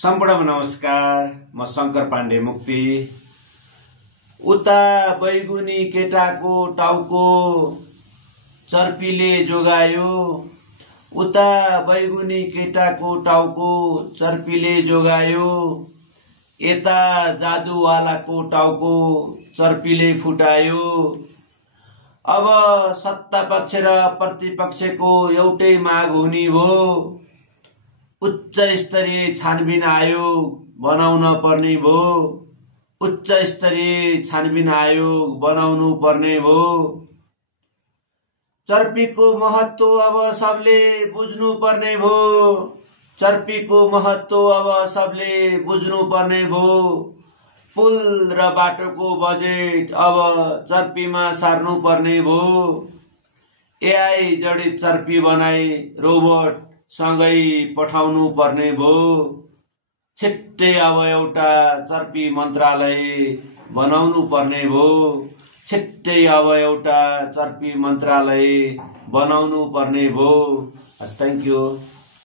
सम्पूर्णमा नमस्कार। म शंकर पाण्डे मुक्ति। उता बैगुनी केटाको टाउको चर्पीले जोगायो, उता बैगुनी केटाको टाउको चर्पीले जोगायो, यता जादुवालाको टाउको चर्पीले फुटायो। अब सत्ता पक्ष र प्रतिपक्षको एउटै माग हुने भो, उच्च स्तरीय छानबिन आयोग बनाउन पर्ने भो, उच्च स्तरीय छानबिन आयोग बनाउनु पर्ने भो। चर्पीको महत्व अब सबले बुझ्नु पर्ने भो, चर्पीको महत्व अब सबले बुझ्नु पर्ने भो। पुल र बाटोको बजेट अब चर्पीमा सार्नु पर्ने भो। एआई जडित चर्पी बनाई रोबोट सँगै पठाउनु पर्ने भो। छिट्टै अब एउटा चर्पी मन्त्रालय बनाउनु पर्ने भो, छिट्टै अब एउटा चर्पी मन्त्रालय बनाउनु पर्ने भो। Thank you.